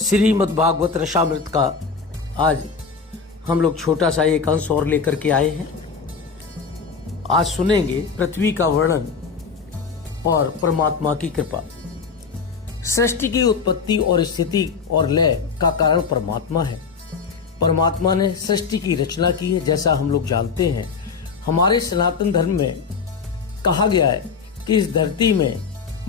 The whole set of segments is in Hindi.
श्रीमद् भागवत रसामृत का आज हम लोग छोटा सा एक अंश और लेकर के आए हैं। आज सुनेंगे पृथ्वी का वर्णन और परमात्मा की कृपा। सृष्टि की उत्पत्ति और स्थिति और लय का कारण परमात्मा है। परमात्मा ने सृष्टि की रचना की है। जैसा हम लोग जानते हैं, हमारे सनातन धर्म में कहा गया है कि इस धरती में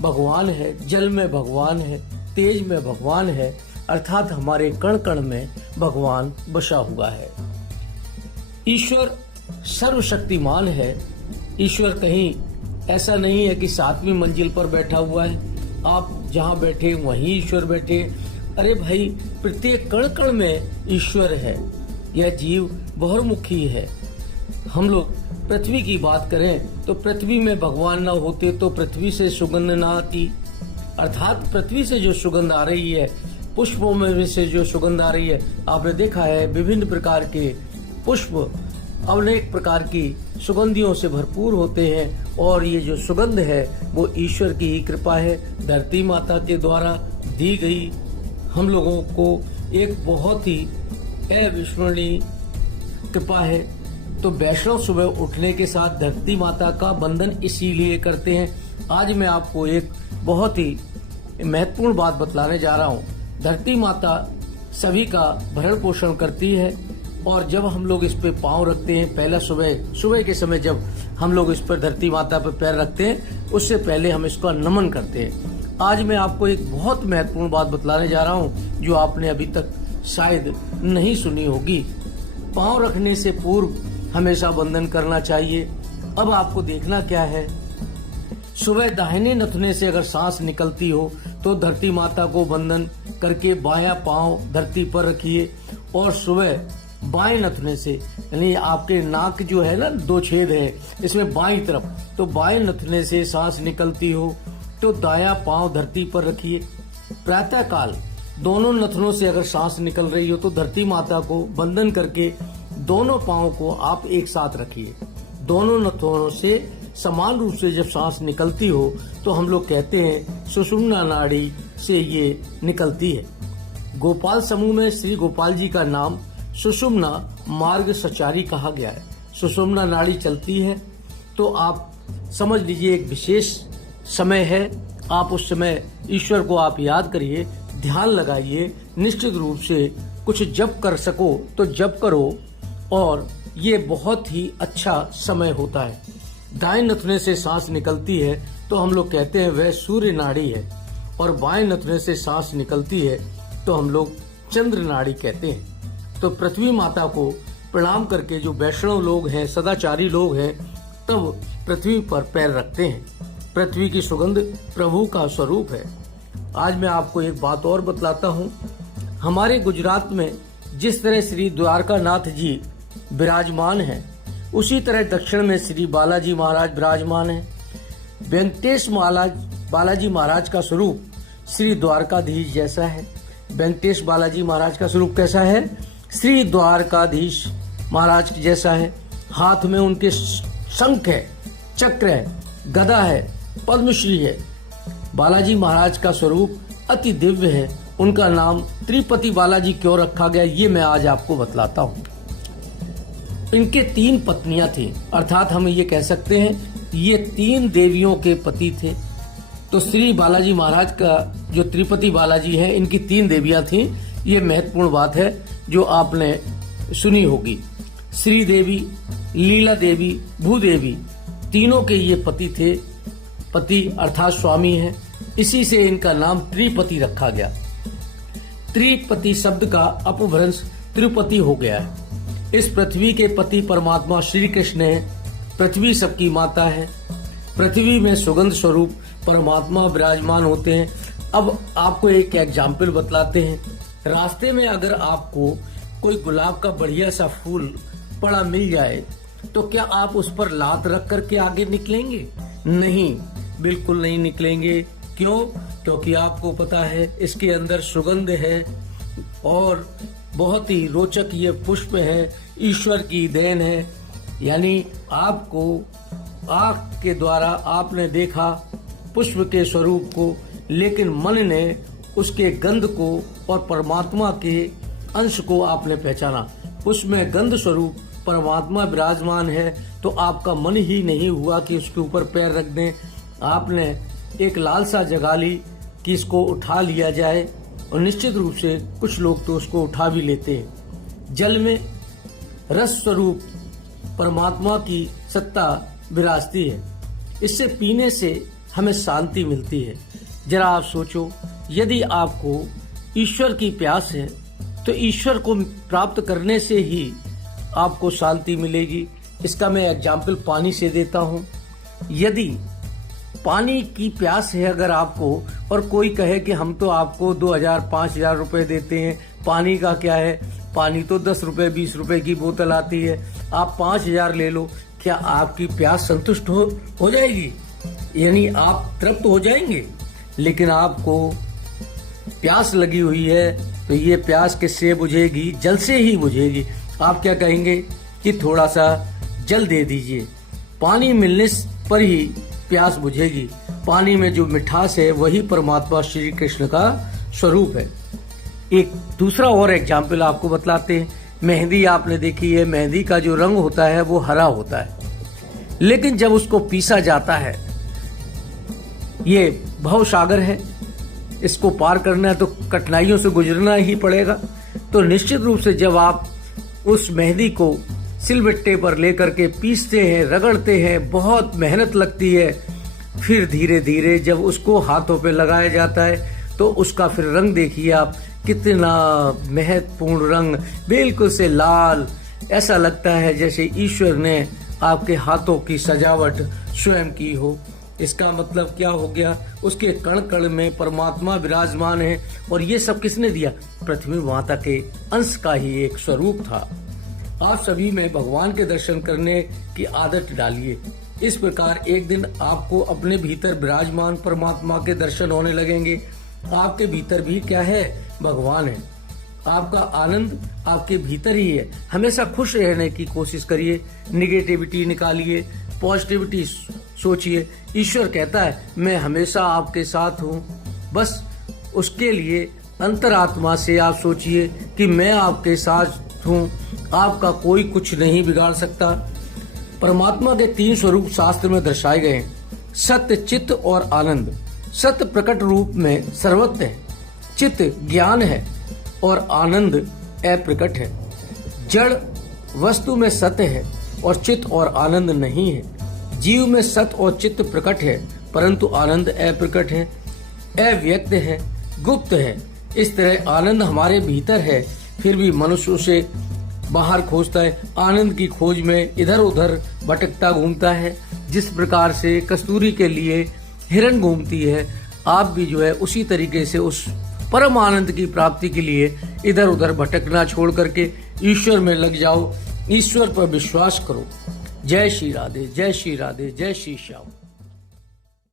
भगवान है, जल में भगवान है, तेज में भगवान है, अर्थात हमारे कण कण में भगवान बसा हुआ है। ईश्वर सर्वशक्तिमान है। ईश्वर कहीं ऐसा नहीं है कि 7वीं मंजिल पर बैठा हुआ है, आप जहाँ बैठे वहीं ईश्वर बैठे। अरे भाई, प्रत्येक कण कण में ईश्वर है। यह जीव बहुमुखी है। हम लोग पृथ्वी की बात करें तो पृथ्वी में भगवान न होते तो पृथ्वी से सुगंध न आती, अर्थात पृथ्वी से जो सुगंध आ रही है, पुष्पों में से जो सुगंध आ रही है, आपने देखा है विभिन्न प्रकार के पुष्प अनेक प्रकार की सुगंधियों से भरपूर होते हैं और ये जो सुगंध है वो ईश्वर की ही कृपा है, धरती माता के द्वारा दी गई हम लोगों को एक बहुत ही अविस्मरणीय कृपा है। तो वैष्णव सुबह उठने के साथ धरती माता का वंदन इसीलिए करते हैं। आज मैं आपको एक बहुत ही महत्वपूर्ण बात बतलाने जा रहा हूँ। धरती माता सभी का भरण पोषण करती है और जब हम लोग इस पे पांव रखते हैं, पहला सुबह के समय जब हम लोग इस पर धरती माता पर पैर रखते हैं, उससे पहले हम इसका नमन करते हैं। आज मैं आपको एक बहुत महत्वपूर्ण बात बतलाने जा रहा हूँ जो आपने अभी तक शायद नहीं सुनी होगी। पांव रखने से पूर्व हमेशा वंदन करना चाहिए। अब आपको देखना क्या है, सुबह दाहिने नथुने से अगर सांस निकलती हो तो धरती माता को वंदन करके बायां पांव धरती पर रखिए और सुबह बाएं नथुने से, यानी आपके नाक जो है ना, 2 छेद है इसमें बाईं तरफ, तो बाएं नथुने से सांस निकलती हो तो दायां पांव धरती पर रखिए। प्रातः काल दोनों नथुनों से अगर सांस निकल रही हो तो धरती माता को वंदन करके दोनों पांव को आप एक साथ रखिए। दोनों नथुनों से समान रूप से जब सांस निकलती हो तो हम लोग कहते हैं सुषुम्ना नाड़ी से ये निकलती है। गोपाल समूह में श्री गोपाल जी का नाम सुषुम्ना मार्ग सचारी कहा गया है। सुषुम्ना नाड़ी चलती है तो आप समझ लीजिए एक विशेष समय है। आप उस समय ईश्वर को आप याद करिए, ध्यान लगाइए, निश्चित रूप से कुछ जप कर सको तो जप करो और ये बहुत ही अच्छा समय होता है। दाएं नथुने से सांस निकलती है तो हम लोग कहते हैं वह सूर्य नाड़ी है और बाएं नथुने से सांस निकलती है तो हम लोग चंद्र नाड़ी कहते हैं। तो पृथ्वी माता को प्रणाम करके जो वैष्णव लोग हैं, सदाचारी लोग हैं, तब पृथ्वी पर पैर रखते हैं। पृथ्वी की सुगंध प्रभु का स्वरूप है। आज मैं आपको एक बात और बतलाता हूँ। हमारे गुजरात में जिस तरह श्री द्वारकानाथ जी विराजमान हैं, उसी तरह दक्षिण में श्री बालाजी महाराज विराजमान हैं। वेंकटेश बालाजी महाराज का स्वरूप श्री द्वारकाधीश जैसा है। वेंकटेश बालाजी महाराज का स्वरूप कैसा है? श्री द्वारकाधीश महाराज जैसा है। हाथ में उनके शंख है, चक्र है, गदा है, पद्मश्री है। बालाजी महाराज का स्वरूप अति दिव्य है। उनका नाम त्रिपति बालाजी क्यों रखा गया, ये मैं आज आपको बतलाता हूँ। इनके 3 पत्नियां थी, अर्थात हम ये कह सकते हैं ये 3 देवियों के पति थे। तो श्री बालाजी महाराज का जो त्रिपति बालाजी है, इनकी 3 देवियां थीं। ये महत्वपूर्ण बात है जो आपने सुनी होगी। श्री देवी, लीला देवी, भूदेवी, तीनों के ये पति थे। पति अर्थात स्वामी है, इसी से इनका नाम त्रिपति रखा गया। त्रिपति शब्द का अपभ्रंश तिरुपति हो गया है। इस पृथ्वी के पति परमात्मा श्री कृष्ण है। पृथ्वी सबकी माता है। पृथ्वी में सुगंध स्वरूप परमात्मा विराजमान होते हैं। अब आपको एक एग्जाम्पल बतलाते हैं। रास्ते में अगर आपको कोई गुलाब का बढ़िया सा फूल पड़ा मिल जाए तो क्या आप उस पर लात रख करके आगे निकलेंगे? नहीं, बिल्कुल नहीं निकलेंगे। क्यों? क्योंकि आपको पता है इसके अंदर सुगंध है और बहुत ही रोचक ये पुष्प है, ईश्वर की देन है। यानी आपको आँख के द्वारा आपने देखा पुष्प के स्वरूप को, लेकिन मन ने उसके गंध को और परमात्मा के अंश को आपने पहचाना, उसमें गंध स्वरूप परमात्मा विराजमान है, तो आपका मन ही नहीं हुआ कि उसके ऊपर पैर रख दें। आपने एक लालसा जगा ली कि इसको उठा लिया जाए, और निश्चित रूप से कुछ लोग तो उसको उठा भी लेते हैं। जल में रस स्वरूप परमात्मा की सत्ता विराजती है, इससे पीने से हमें शांति मिलती है। जरा आप सोचो, यदि आपको ईश्वर की प्यास है तो ईश्वर को प्राप्त करने से ही आपको शांति मिलेगी। इसका मैं एग्जाम्पल पानी से देता हूँ। यदि पानी की प्यास है अगर आपको, और कोई कहे कि हम तो आपको 2000-5000 रुपए देते हैं, पानी का क्या है, पानी तो 10 रुपए 20 रुपए की बोतल आती है, आप 5000 ले लो, क्या आपकी प्यास संतुष्ट हो जाएगी? यानी आप तृप्त हो जाएंगे? लेकिन आपको प्यास लगी हुई है तो ये प्यास किससे बुझेगी? जल से ही बुझेगी। आप क्या कहेंगे कि थोड़ा सा जल दे दीजिए। पानी मिलने पर ही प्यास बुझेगी। पानी में जो मिठास है वही परमात्मा श्री कृष्ण का स्वरूप है। एक दूसरा और एग्जाम्पल आपको बतलाते हैं। मेहंदी आपने देखी है, मेहंदी का जो रंग होता है वो हरा होता है, लेकिन जब उसको पीसा जाता है, ये भवसागर है, इसको पार करना है तो कठिनाइयों से गुजरना ही पड़ेगा। तो निश्चित रूप से जब आप उस मेहंदी को सिलबट्टे पर लेकर के पीसते हैं, रगड़ते हैं, बहुत मेहनत लगती है, फिर धीरे धीरे जब उसको हाथों पे लगाया जाता है तो उसका फिर रंग देखिए आप, कितना महत्वपूर्ण रंग, बिल्कुल से लाल। ऐसा लगता है जैसे ईश्वर ने आपके हाथों की सजावट स्वयं की हो। इसका मतलब क्या हो गया? उसके कण कण में परमात्मा विराजमान है, और ये सब किसने दिया? पृथ्वी माता के अंश का ही एक स्वरूप था। आप सभी में भगवान के दर्शन करने की आदत डालिए। इस प्रकार एक दिन आपको अपने भीतर विराजमान परमात्मा के दर्शन होने लगेंगे। आपके भीतर भी क्या है? भगवान है। आपका आनंद आपके भीतर ही है। हमेशा खुश रहने की कोशिश करिए, निगेटिविटी निकालिए, पॉजिटिविटी सोचिए। ईश्वर कहता है मैं हमेशा आपके साथ हूँ। बस उसके लिए अंतरात्मा से आप सोचिए कि मैं आपके साथ हूँ, आपका कोई कुछ नहीं बिगाड़ सकता। परमात्मा के 3 स्वरूप शास्त्र में दर्शाए गए हैं, सत्य, चित्त और आनंद। सत्य प्रकट रूप में सर्वत्र है, चित्त ज्ञान है और आनंद अप्रकट है। जड़ वस्तु में सत्य है और चित्त और आनंद नहीं है। जीव में सत्य और चित्त प्रकट है परंतु आनंद अप्रकट है, अव्यक्त है, गुप्त है। इस तरह आनंद हमारे भीतर है, फिर भी मनुष्य उसे बाहर खोजता है, आनंद की खोज में इधर उधर भटकता घूमता है। जिस प्रकार से कस्तूरी के लिए हिरण घूमती है, आप भी जो है उसी तरीके से उस परम आनंद की प्राप्ति के लिए इधर उधर भटकना छोड़ करके ईश्वर में लग जाओ, ईश्वर पर विश्वास करो। जय श्री राधे, जय श्री राधे, जय श्री श्याम।